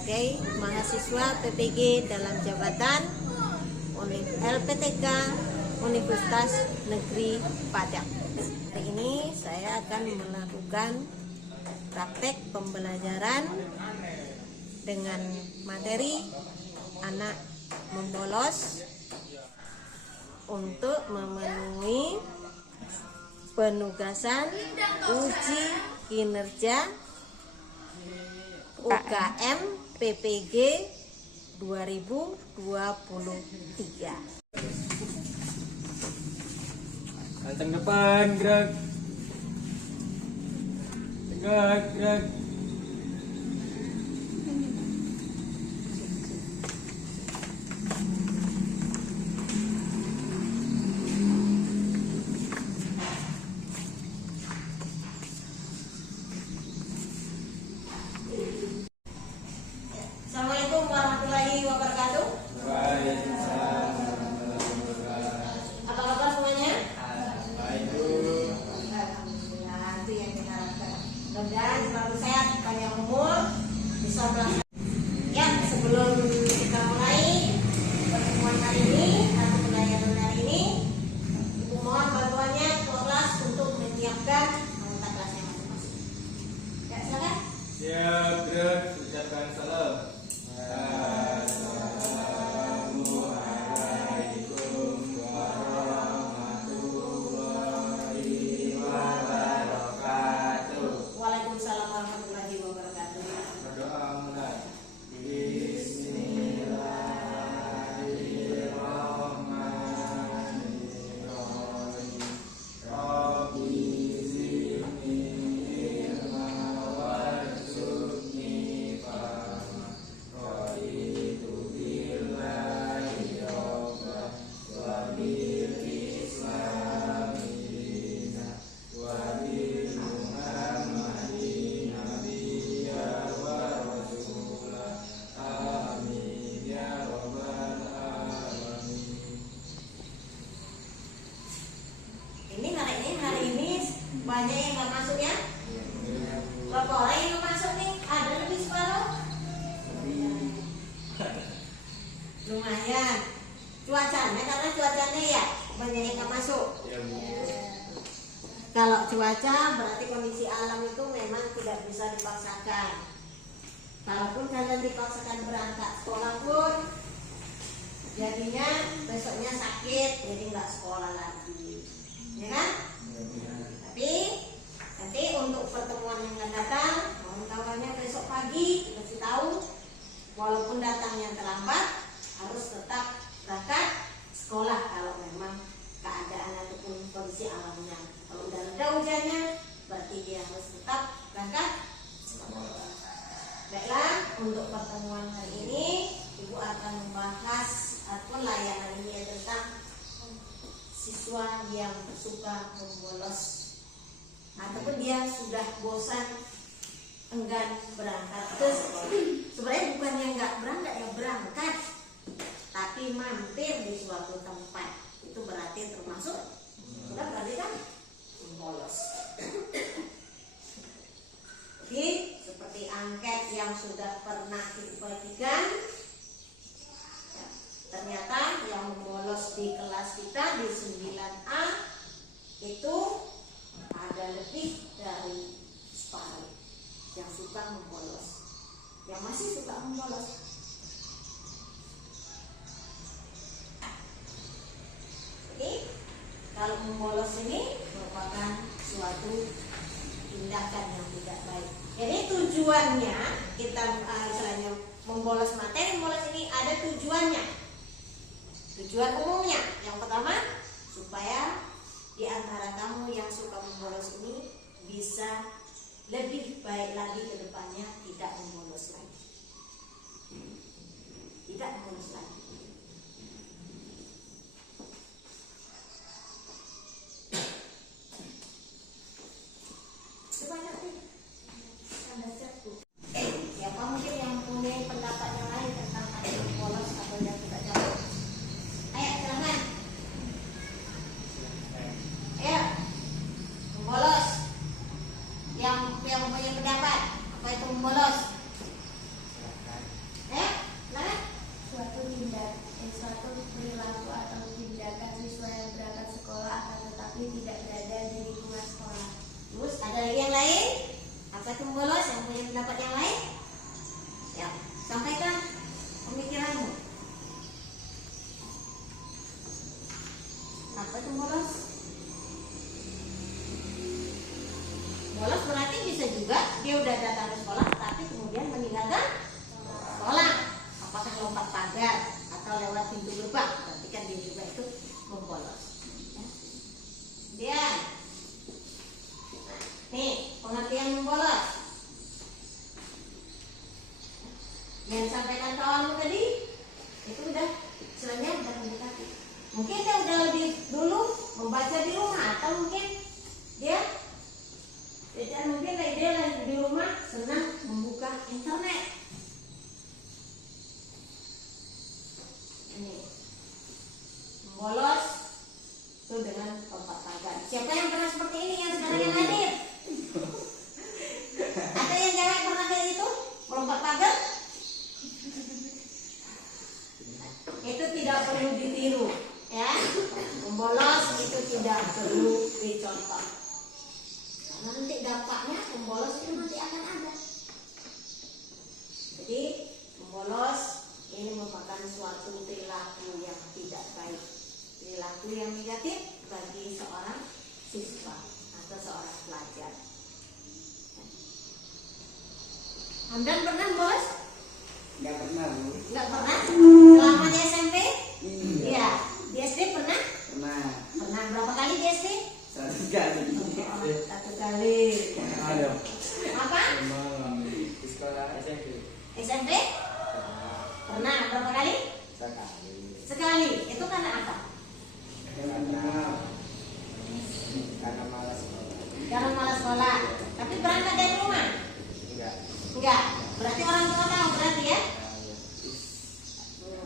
sebagai mahasiswa PPG dalam jabatan LPTK Universitas Negeri Padang. Hari ini saya akan melakukan praktek pembelajaran dengan materi anak membolos untuk memenuhi penugasan uji kinerja UKM PPG 2023. Datang depan, gerak. Gerak, gerak. Assalamualaikum warahmatullahi wabarakatuh. Waalaikumsalam. Apa kabar semuanya? Baik. Alhamdulillah, itu yang kita harapkan. Mudah-mudahan selalu sehat, panjang umur, bisa melaksanakan. Ya, sebelum kita mulai pertemuan hari ini atau pelayanan hari ini, Ibu mohon bantuannya ke kelas untuk menyiapkan anggota kelasnya masing-masing. Ya, silakan. Siap, gerak. Ucapkan salam. Waalaikumsalam warahmatullahi wabarakatuh. Berdoa mulai. Bismillahirrahmanirrahim. Rabbi zidni ilma warzuqni fahma. Raditu billahi rabban wa bil islami dinan wa bi Muhammadin nabiyya wa rasulah. Amin ya rabbal alamin. Ini hari ini banyak yang nggak masuk ya? Berapa orang yang nggak masuk nih? Ada lebih separuh? Lumayan. Cuacanya, karena cuacanya ya banyak yang nggak masuk. Kalau cuaca berarti kondisi alam itu memang tidak bisa dipaksakan. Kalaupun kalian dipaksakan berangkat sekolah pun, jadinya besoknya sakit, jadi nggak sekolah lagi, ya kan? Tapi nanti untuk pertemuan yang akan datang, kawan-kawannya besok pagi kasih tahu, walaupun datangnya terlambat, harus tetap berangkat sekolah kalau memang keadaan ataupun kondisi alamnya. Kalau udah reda hujannya, berarti dia harus tetap berangkat sekolah. Baiklah, untuk pertemuan hari ini Ibu akan membahas ataupun layanan ini tentang siswa yang suka membolos ataupun dia sudah bosan enggan berangkat. Terus sebenarnya bukan yang nggak berangkat, ya berangkat, tapi mampir di suatu tempat, itu berarti termasuk sudah berarti kan membolos. Jadi seperti angket yang sudah pernah dibagikan, ya, ternyata yang membolos di kelas kita di 9A itu ada lebih dari separuh yang suka membolos, yang masih suka membolos. Jadi kalau membolos ini merupakan suatu tindakan yang tidak baik. Jadi tujuannya kita istilahnya membolos materi, membolos ini ada tujuannya. Tujuan umumnya yang pertama supaya di antara kamu yang suka membolos ini bisa lebih baik lagi ke depannya, tidak membolos lagi. Tidak membolos lagi. Siapa mungkin yang punya pendapat yang lain tentang ada yang bolos atau yang tidak jawab? Ayo silakan. Ayo, membolos. Yang punya pendapat apa itu membolos? lompat pagar atau lewat pintu gerbang, berarti kan dia juga itu membolos. Ya. Kemudian, nih pengertian membolos yang disampaikan kawanmu tadi itu udah istilahnya udah mendekati. Mungkin dia udah lebih dulu membaca di rumah, atau mungkin dia lagi di rumah senang membuka internet. Ini membolos itu dengan lompat pagar. Siapa yang pernah seperti ini yang sekarang yang hadir? Atau yang cewek pernah kayak itu melompat pagar? Itu tidak perlu ditiru, ya. Membolos itu tidak perlu dicontoh. Karena nanti dampaknya membolos itu nanti akan ada. Jadi membolos ini merupakan suatu perilaku yang tidak baik, perilaku yang negatif bagi seorang siswa atau seorang pelajar. Hamdan pernah bos? Nggak pernah, Bu. Nggak pernah? Selama di SMP? Iya. Di SD pernah? Pernah. Pernah berapa kali di SD? Satu kali. Satu kali. Ada. Apa? Di sekolah SMP. SMP? Pernah berapa kali? Sekali. Sekali. Itu karena apa? Karena malas sekolah. Karena malas sekolah. Tapi berangkat dari rumah? Enggak. Enggak. Berarti orang tua tahu berarti ya?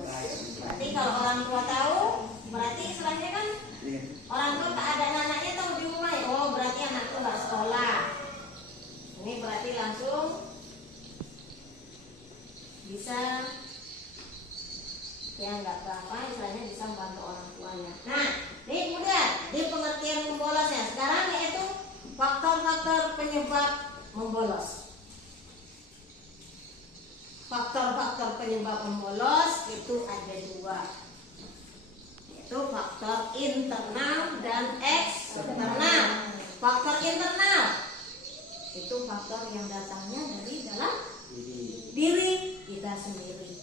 Nah, Berarti kalau orang tua tahu, berarti istilahnya kan iya. orang tua keadaan anaknya tahu di rumah ya. Oh berarti anakku nggak sekolah. Ini berarti langsung bisa ya nggak apa-apa, istilahnya bisa membantu orang tuanya. Nah, ini kemudian di pengertian membolosnya sekarang yaitu faktor-faktor penyebab membolos. Faktor-faktor penyebab membolos itu ada dua, yaitu faktor internal dan eksternal. Faktor internal itu faktor yang datangnya dari dalam diri kita sendiri.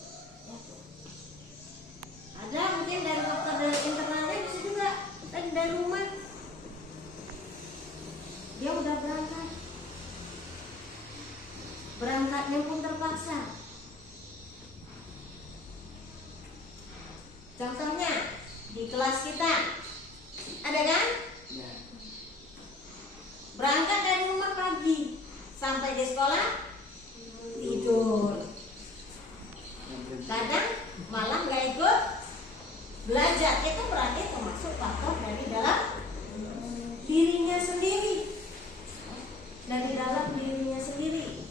Ada mungkin dari faktor dari internalnya, bisa juga dari rumah. Dia udah berangkatnya pun terpaksa. Contohnya di kelas kita ada kan? Ya. Berangkat dari rumah pagi sampai di sekolah tidur. Kadang malam gak ikut belajar. Itu berarti termasuk faktor dari dalam dirinya sendiri. Dari dalam dirinya sendiri.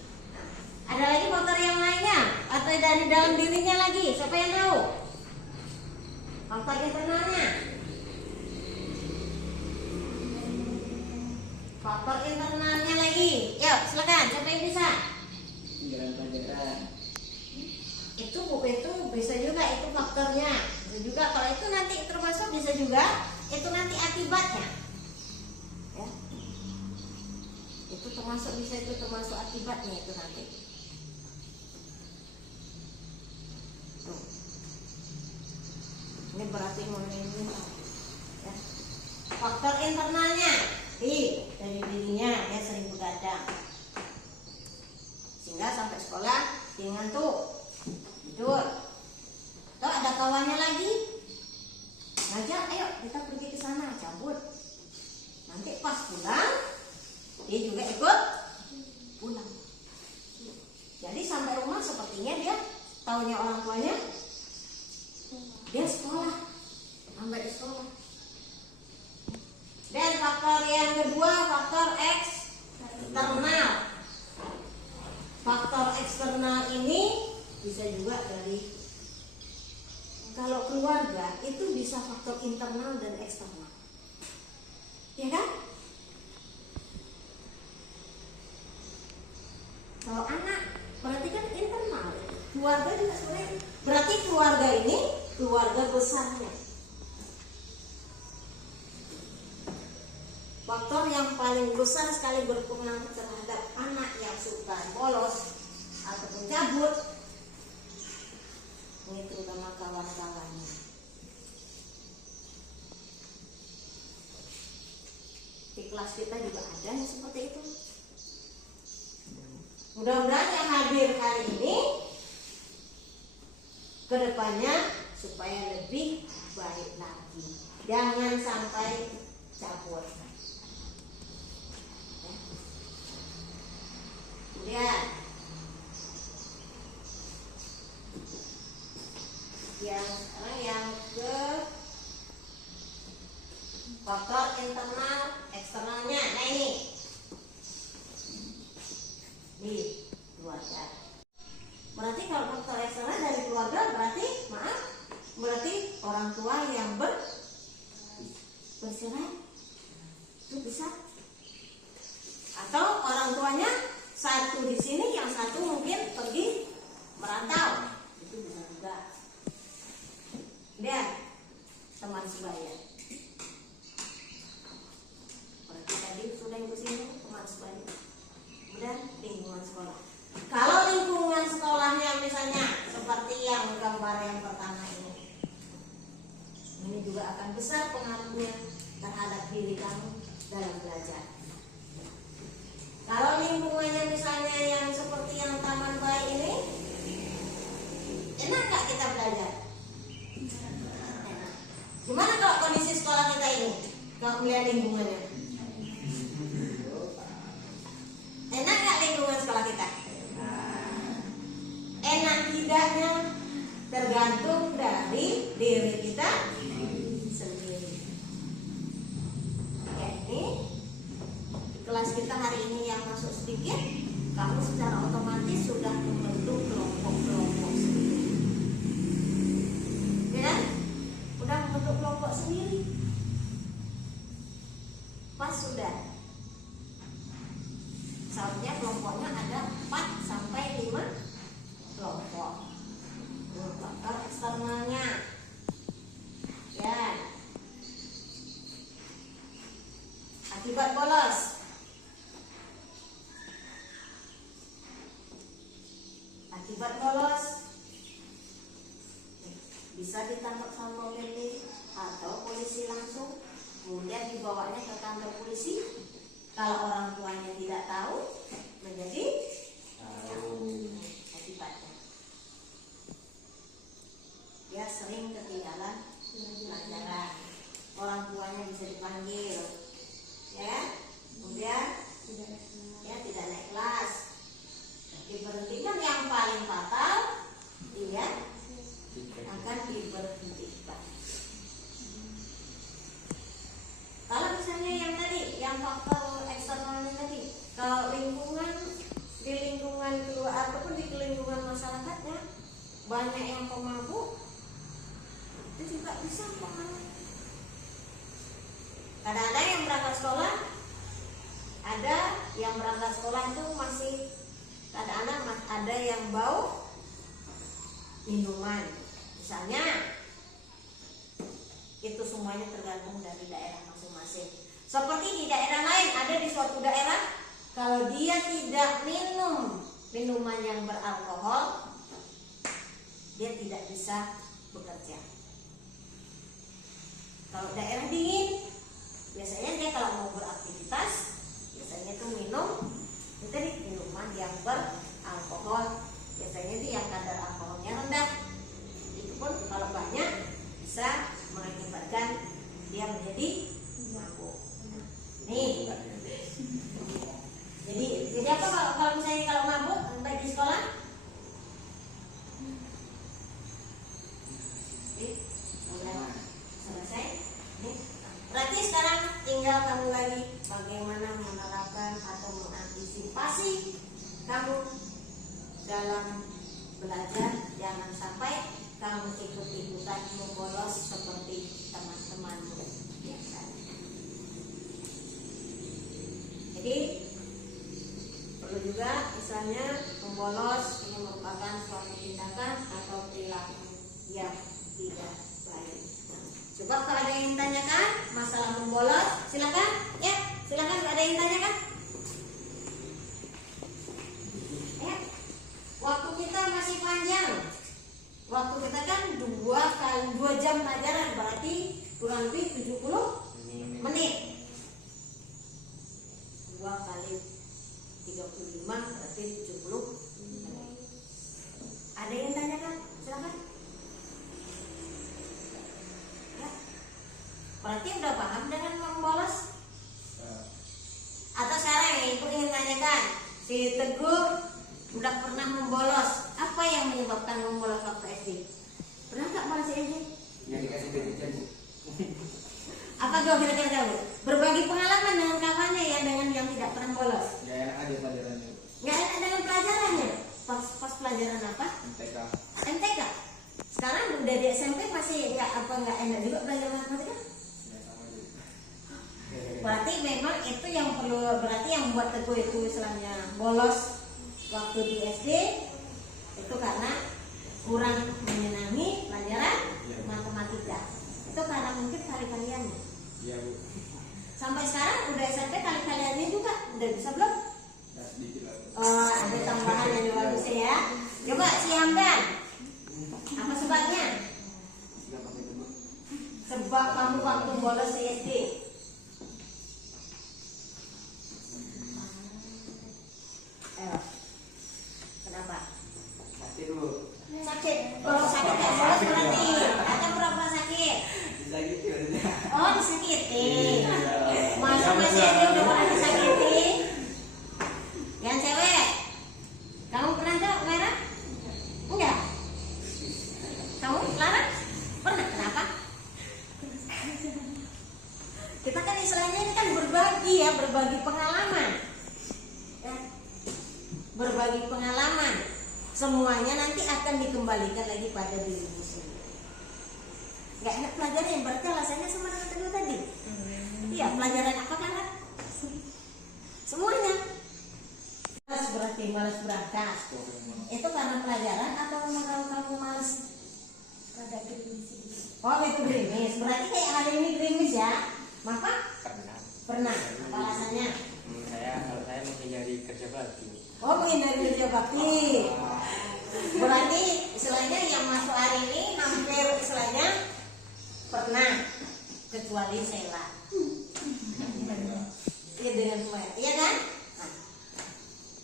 Ada lagi faktor yang lainnya atau dari dalam dirinya lagi? Siapa yang tahu? Faktor internalnya. Faktor internalnya lagi. Yuk, silakan. Siapa yang bisa? Jalan pelajaran. Itu bisa juga itu faktornya. Bisa juga kalau itu nanti termasuk, bisa juga itu nanti akibatnya. Ya. Itu termasuk, bisa itu termasuk akibatnya itu nanti. Tuh. Ini berarti ini ya. Faktor internalnya dari dirinya, dia sering begadang sehingga sampai sekolah dia ngantuk tidur. Atau ada kawannya lagi ngajak, ayo kita pergi ke sana, cabut. Nanti pas pulang dia juga ikut pulang. Jadi sampai rumah sepertinya dia taunya orang tuanya dia sekolah, sampai di sekolah. Dan faktor yang kedua, faktor eksternal. Faktor eksternal ini bisa juga dari, kalau keluarga itu bisa faktor internal dan eksternal, ya kan? Kalau anak berarti kan internal. Keluarga juga sebenarnya berarti keluarga ini keluarga besarnya. Faktor yang paling besar sekali berpengaruh terhadap anak yang suka bolos ataupun cabut itu kita juga ada yang seperti itu. Mudah-mudahan yang hadir hari ini kedepannya supaya lebih baik lagi. Jangan sampai cabut. Kemudian yang ke faktor internal eksternalnya. Nah ini di keluarga. Berarti kalau faktor eksternal dari keluarga berarti orang tua yang bercerai itu bisa, atau orang tuanya satu di sini, yang satu mungkin pergi merantau, itu bisa juga. Dan teman sebaya, berarti tadi sudah yang kesini teman sebaya. Kemudian lingkungan sekolah. Kalau lingkungan sekolahnya misalnya seperti yang gambar yang pertama ini juga akan besar pengaruhnya terhadap diri kamu dalam belajar. Kalau lingkungannya misalnya yang seperti yang taman bayi ini, enak nggak kita belajar? Enak. Gimana kalau kondisi sekolah kita ini? Kalau melihat lingkungannya, enak nggak lingkungan sekolah kita? Enak tidaknya tergantung dari diri kita sendiri. Ya, ini kelas kita hari ini yang masuk sedikit, kamu secara otomatis sudah membentuk kelompok-kelompok sendiri. Ya, udah membentuk kelompok sendiri. Pas sudah. Seharusnya kelompoknya ada 4 sampai 5 kelompok. Faktor eksternalnya. Ya. Akibat bolos. Akibat bolos bisa ditangkap sama PP atau polisi langsung, kemudian dibawanya ke kantor polisi. Kalau orang tuanya tidak tahu, menjadi akibatnya dia sering ketinggalan pelajaran, orang tuanya bisa dipanggil, ya, kemudian ya tidak naik kelas, diberhentikan. Yang paling fatal dia akan diberhentikan. Kalau misalnya yang tadi, yang faktor eksternalnya tadi, kalau di lingkungan keluar ataupun di lingkungan masyarakatnya banyak yang pemabuk, itu juga bisa pengaruh. Kadang-kadang yang berangkat sekolah, ada yang berangkat sekolah itu masih kadang-kadang ada yang bau minuman, misalnya. Itu semuanya tergantung dari daerah masing-masing. Seperti di daerah lain, ada di suatu daerah, kalau dia tidak minum minuman yang beralkohol, dia tidak bisa bekerja. Kalau daerah dingin, biasanya dia kalau mau beraktivitas, biasanya itu minum itu nih, minuman yang beralkohol. Biasanya itu yang kadar alkoholnya rendah. Itu pun kalau banyak bisa mengakibatkan dia menjadi mabuk. Nih. Jadi apa kalau misalnya kalau mabuk baik di sekolah? Sudah selesai. Nih. Berarti sekarang tinggal kamu lagi bagaimana menerapkan atau mengantisipasi kamu dalam belajar. Jangan sampai kamu ikut-ikutan membolos seperti teman-temanmu biasa. Jadi perlu juga misalnya membolos ini merupakan suatu tindakan atau perilaku yang tidak baik. Coba kalau ada yang tanyakan masalah membolos, silakan ya, silakan kalau ada yang tanyakan. Ya, waktu kita masih panjang. Waktu kita kan 2 jam pelajaran, berarti kurang lebih 70 menit. 2 kali 35 berarti 70. Ada yang tanyakan? Silakan. Ya. Berarti udah paham dengan membolos? Atau sekarang yang ibu ingin tanyakan, si Teguh udah pernah membolos. Apa yang menyebabkan membolos waktu SD? Pernah nggak bolos SD? Yang dikasih jajan. Apa kira-kira kamu? Berbagi pengalaman dengan kawannya ya, dengan yang tidak pernah bolos. Ya enak aja pelajarannya. Nggak enak dengan pelajarannya. Pas pelajaran apa? MTK. MTK. Sekarang udah di SMP masih nggak enak juga belajar matematika? Ya sama aja. Berarti memang itu yang perlu, berarti yang membuat Teguh itu istilahnya bolos waktu di SD itu karena kurang menyenangi pelajaran matematika. Itu karena mungkin kali-kaliannya. Iya Bu. Sampai sekarang udah SMP kali-kaliannya juga udah bisa belum? Ya sedikit lah Bu. Oh, ada tambahan yang bagus ya. Coba si Hamdan, apa sebabnya? Nggak pakai itu Bu. Sebab kamu waktu bolos di SD. Kenapa? Sakit Bu. Sakit. Kalau sakit nggak bolos berarti. Atau pura-pura sakit. Disakiti maksudnya. Oh, disakiti. Masa masih ada udah pernah disakiti? Yang cewek, kamu pernah tuh merah? Enggak. Kamu Lara? Pernah? Kenapa? Kita kan istilahnya ini kan berbagi ya, berbagi pengalaman. Ya. Berbagi pengalaman. Semuanya nanti akan dikembalikan lagi pada dirimu sendiri. Nggak enak pelajaran, berarti alasannya sama dengan Teguh tadi. Iya, pelajaran apa kan? Semuanya. Malas berarti malas berangkat. Itu karena pelajaran atau memang kalau kamu malas? Ada gerimis. Oh, itu gerimis. Berarti kayak hari ini gerimis ya? Maka Pernah. pernah. Apa alasannya? Kalau saya menghindari kerja bakti. Oh, menghindari kerja bakti. Berarti istilahnya yang masuk hari ini hampir istilahnya pernah, kecuali Sela. Iya dengan tua, iya kan? Nah,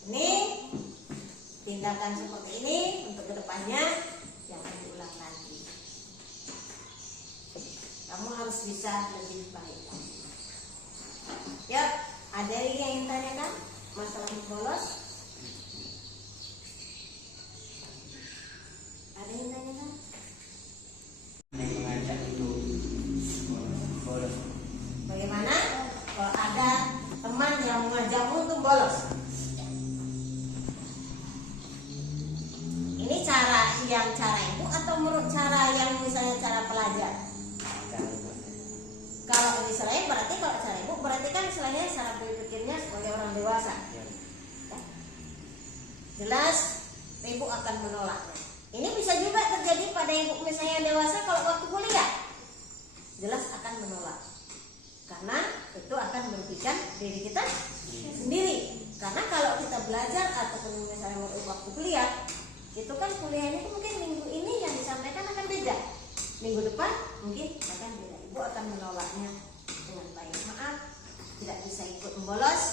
ini tindakan seperti ini untuk kedepannya jangan diulang lagi. Kamu harus bisa lebih baik. Ya, ada lagi yang ingin tanyakan masalah bolos? Ada yang tanyakan? Yang mengajak itu bolos. Bagaimana kalau ada teman yang mengajakmu untuk bolos? Ini cara ibu atau menurut cara yang misalnya cara pelajar? Kalau misalnya berarti kalau cara ibu berarti kan istilahnya cara berpikirnya sebagai orang dewasa. Ya. Jelas ibu akan menolaknya. Ini bisa juga terjadi pada ibu misalnya dewasa kalau waktu kuliah. Jelas akan menolak. Karena itu akan merugikan diri kita sendiri. Karena kalau kita belajar ataupun misalnya waktu kuliah, itu kan kuliahnya itu mungkin minggu ini yang disampaikan akan beda. Minggu depan mungkin akan beda. Ibu akan menolaknya dengan baik. Maaf, tidak bisa ikut membolos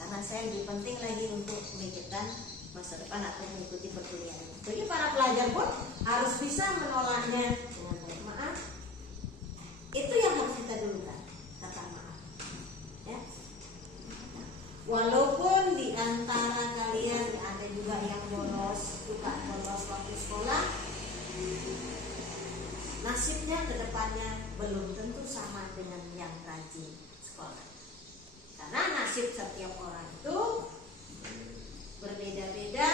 karena saya lebih penting lagi untuk memikirkan masa depan atau mengikuti perkuliahan. Jadi para pelajar pun harus bisa menolaknya dengan baik. Maaf, itu yang harus kita dulukan. Kata maaf. Ya. Walaupun di antara kalian ada juga yang bolos, suka bolos waktu sekolah, nasibnya ke depannya belum tentu sama dengan yang rajin sekolah. Karena nasib setiap orang itu berbeda-beda,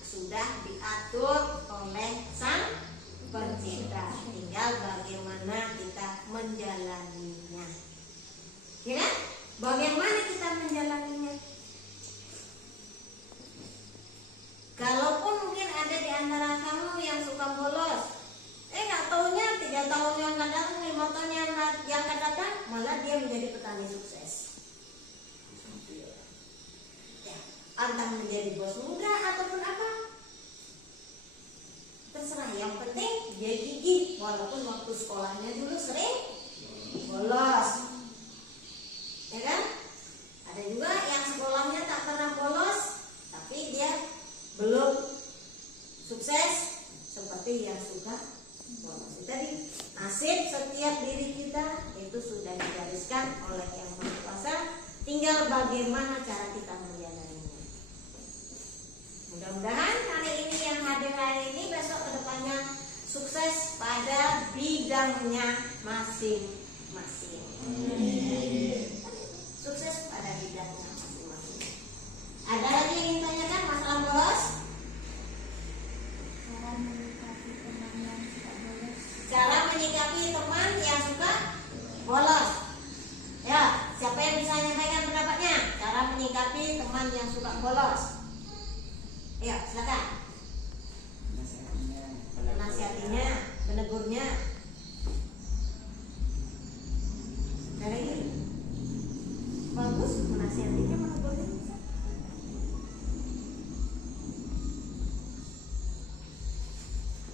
sudah diatur oleh Sang Pencipta. Tinggal bagaimana kita menjalaninya. Kira bagaimana kita menjalaninya? Kalaupun mungkin ada di antara kamu yang suka bolos, nggak taunya 3 tahun yang akan datang, 5 tahun yang akan datang, malah dia menjadi petani sukses. Ya, entah menjadi bos muda ataupun apa, terserah. Yang penting dia gigih, walaupun waktu sekolahnya dulu sering bolos, ya kan? Ada juga yang sekolahnya tak pernah bolos, tapi dia belum sukses seperti yang suka bolos. Jadi nasib setiap diri kita itu sudah digariskan oleh Yang Maha Kuasa, tinggal bagaimana cara kita menjalaninya. Mudah-mudahan hari ini yang hadir hari ini besok kedepannya sukses pada bidangnya masing-masing. Sukses pada bidangnya masing-masing. Ada lagi yang ingin tanyakan masalah bolos? Cara menyikapi teman yang suka bolos. Ya, siapa yang bisa menyampaikan pendapatnya? Cara menyikapi teman yang suka bolos. Ya, silakan. Menasihatinya, menegurnya. Ada lagi? Bagus, menasihatinya, menegurnya.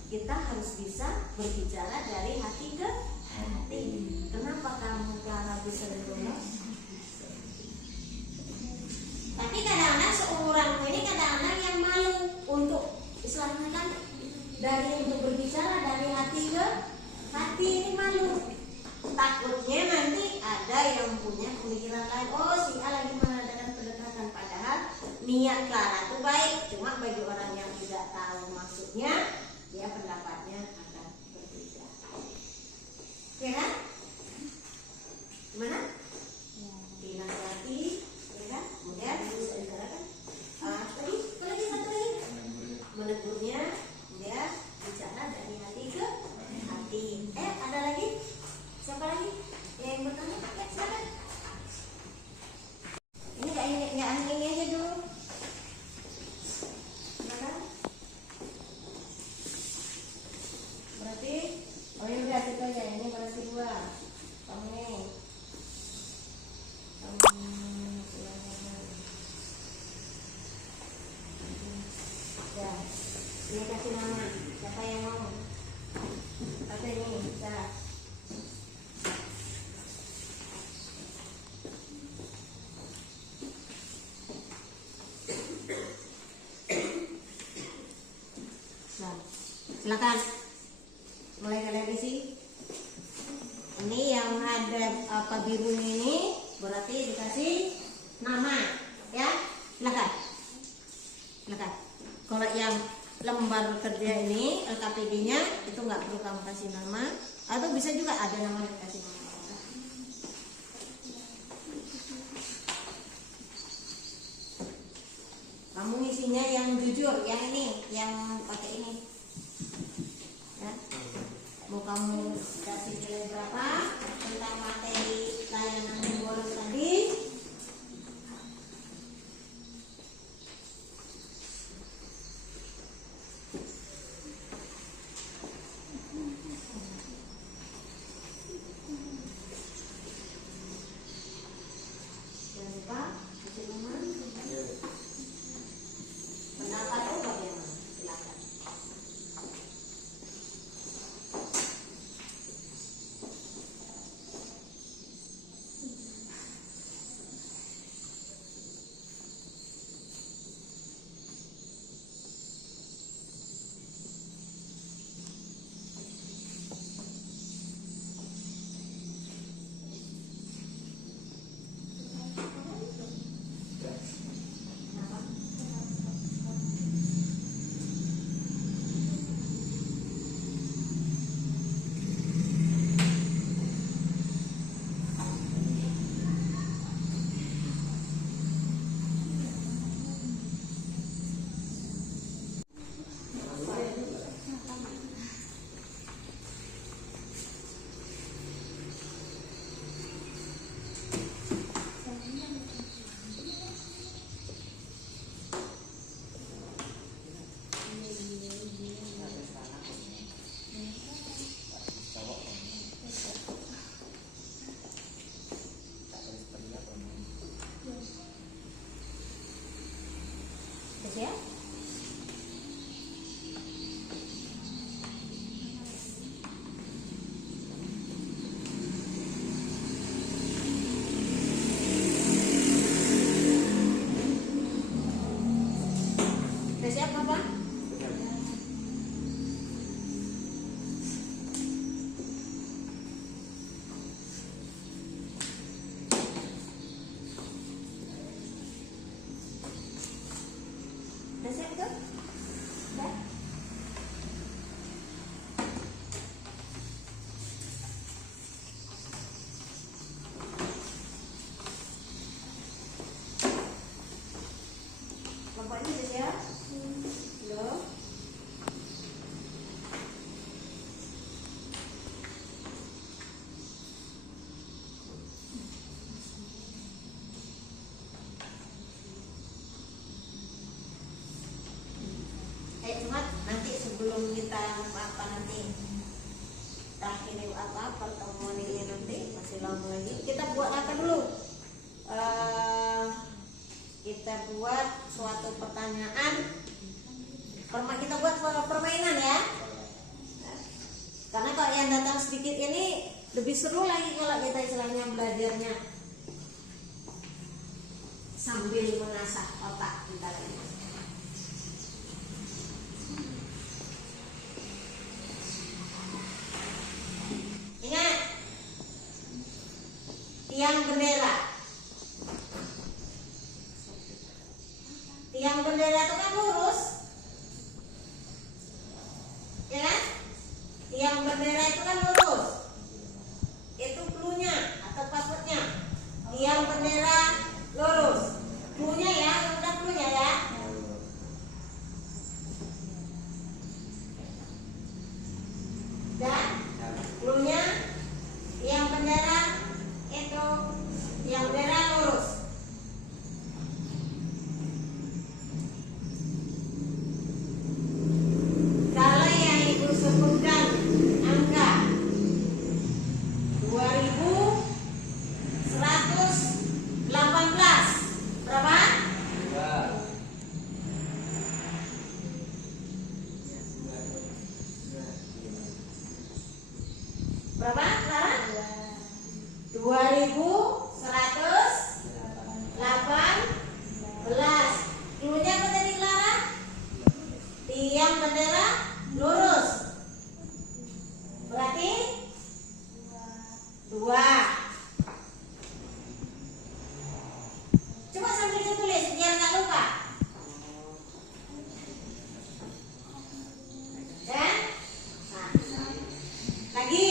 Kita harus bisa berbicara dari hati ke hati. Kenapa kamu Clara bisa bolos? Tapi kadang-kadang seumuranmu ini kadang-kadang yang malu untuk istilahnya kan dari untuk berbicara dari hati ke hati, ini malu. Takutnya nanti ada yang punya pemikiran lain. Oh, si A lagi mengadakan pendekatan, padahal niat Clara itu baik. Cuma bagi orang yang tidak tahu maksudnya, dia pendapatnya akan berbeda. Ya kan? Gimana? Dinasihati, ya kan? Kemudian bisa dikatakan tadi satu lagi menegurnya, dia bicara dari hati ke hati. Ada lagi? Siapa lagi yang bertanya? Ya, silakan. Ini nggak aneh aja dulu. Silakan. Berarti, oh ya udah kita aja ini berarti 2. Kamu nih. Ya, ini kasih nama. Siapa yang mau? Oke ini bisa. Silakan. Mulai kalian isi. Ini yang ada apa biru ini berarti dikasih nama, ya. Silakan. Silakan. Kalau yang lembar kerja ini LKPD-nya itu nggak perlu kamu kasih nama, atau bisa juga ada nama yang kasih nama. Kamu ngisinya yang jujur, yang ini, yang pakai ini. Ya. Mau kamu kasih nilai berapa tentang materi layanan bolos tadi? Jangan lupa kasih nomor. Pendapatmu bagaimana? Silakan. akan apa nanti. Entah ini apa pertemuan ini nanti masih lama lagi. Kita buat apa dulu? Kita buat suatu pertanyaan. Kita buat permainan ya. Karena kalau yang datang sedikit ini lebih seru lagi kalau kita istilahnya belajarnya sambil mengasah otak kita lagi. Ingat, tiang bendera. Tiang bendera itu kan lurus, ya kan? Tiang bendera itu kan lurus. Itu cluenya atau passwordnya. Tiang bendera lurus. Cluenya ya, udah cluenya ya. Dan cluenya tiang bendera itu tiang bendera lurus. Kalau yang ibu sebutkan angka 2118 berapa? 2. Berapa? Clara? 2118. Cluenya apa tadi Clara? Tiang bendera lurus. Berarti 2. Coba sambil ditulis biar nggak lupa. Ya? Nah, lagi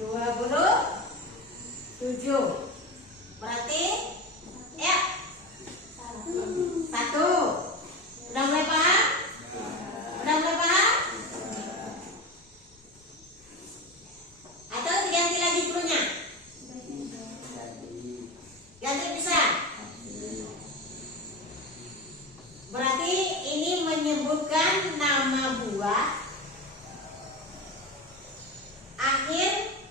2.527. Berarti ya 1. Udah mulai paham? Udah mulai paham? Atau diganti lagi cluenya? Ganti bisa. Berarti ini menyebutkan nama buah akhir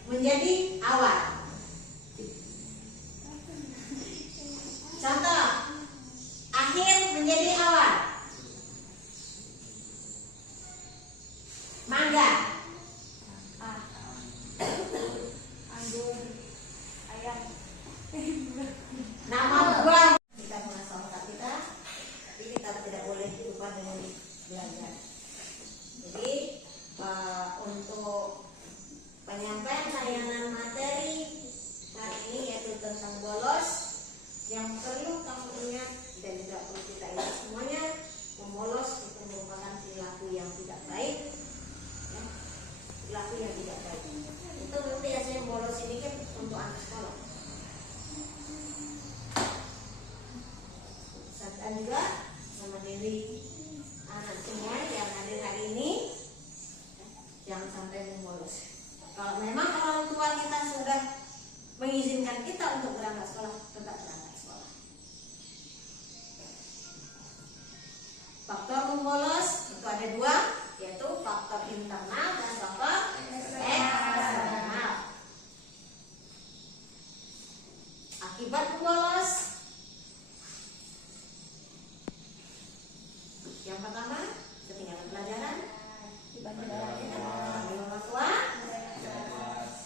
menjadi awal. Contoh, akhir menjadi awal. Mangga, anggur, ayam. nama buah. Kita mengasah otak kita, tapi kita tidak boleh lupa dengan belajar. Jadi untuk penyampaian layanan materi hari ini yaitu tentang bolos, yang perlu kamu ingat dan juga perlu kita ingat semuanya, membolos itu merupakan perilaku yang tidak baik, ya, perilaku yang tidak baik. Itu nanti biasanya bolos ini kan untuk anak sekolah. Serta juga sama diri anak semua yang hadir hari ini, jangan sampai membolos. Kalau memang orang tua kita sudah mengizinkan kita untuk berangkat sekolah, tetap berangkat sekolah. Faktor membolos itu ada 2, yaitu faktor internal dan faktor eksternal. Akibat membolos, yang pertama ketinggalan pelajaran, dipanggil orang tua,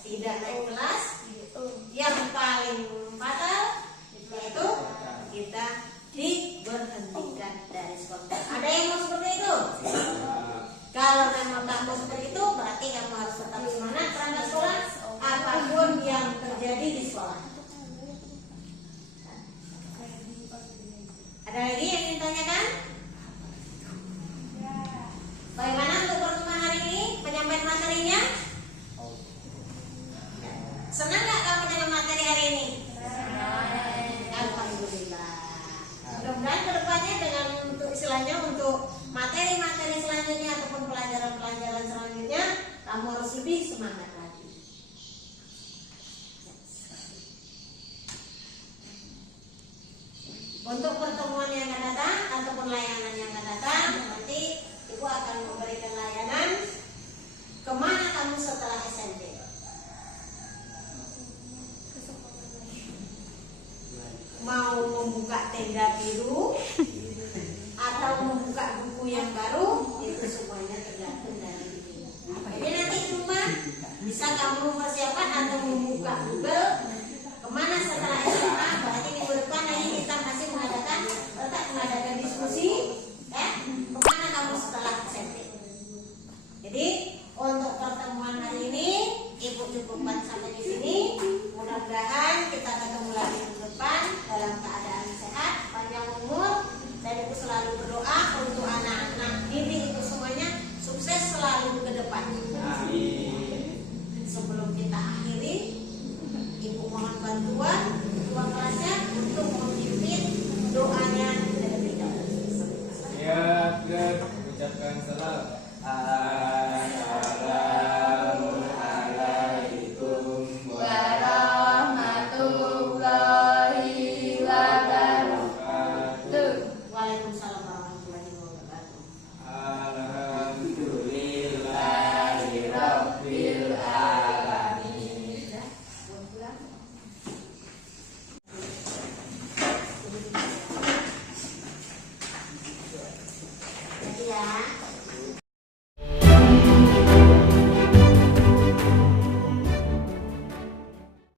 tidak naik kelas. Yang paling fatal yaitu kita diberhentikan dari sekolah. Ada yang mau seperti itu? Kalau memang kamu seperti itu, berarti kamu harus tetap semangat berangkat sekolah apapun yang terjadi di sekolah. Ada lagi yang ingin tanyakan? Bagaimana untuk pertemuan hari ini? Penyampaian materinya? Untuk pertemuan yang akan datang ataupun layanan yang akan datang, nanti Ibu akan memberikan layanan kemana kamu setelah SMP. Mau membuka tenda biru atau membuka buku yang baru, itu semuanya tergantung dari diri. Jadi nanti di rumah bisa kamu persiapkan atau membuka Google kemana setelah SMA. Berarti minggu depan lagi kita masih mengadakan diskusi, ya, kemana kamu setelah SMP. Jadi untuk pertemuan hari ini Ibu cukup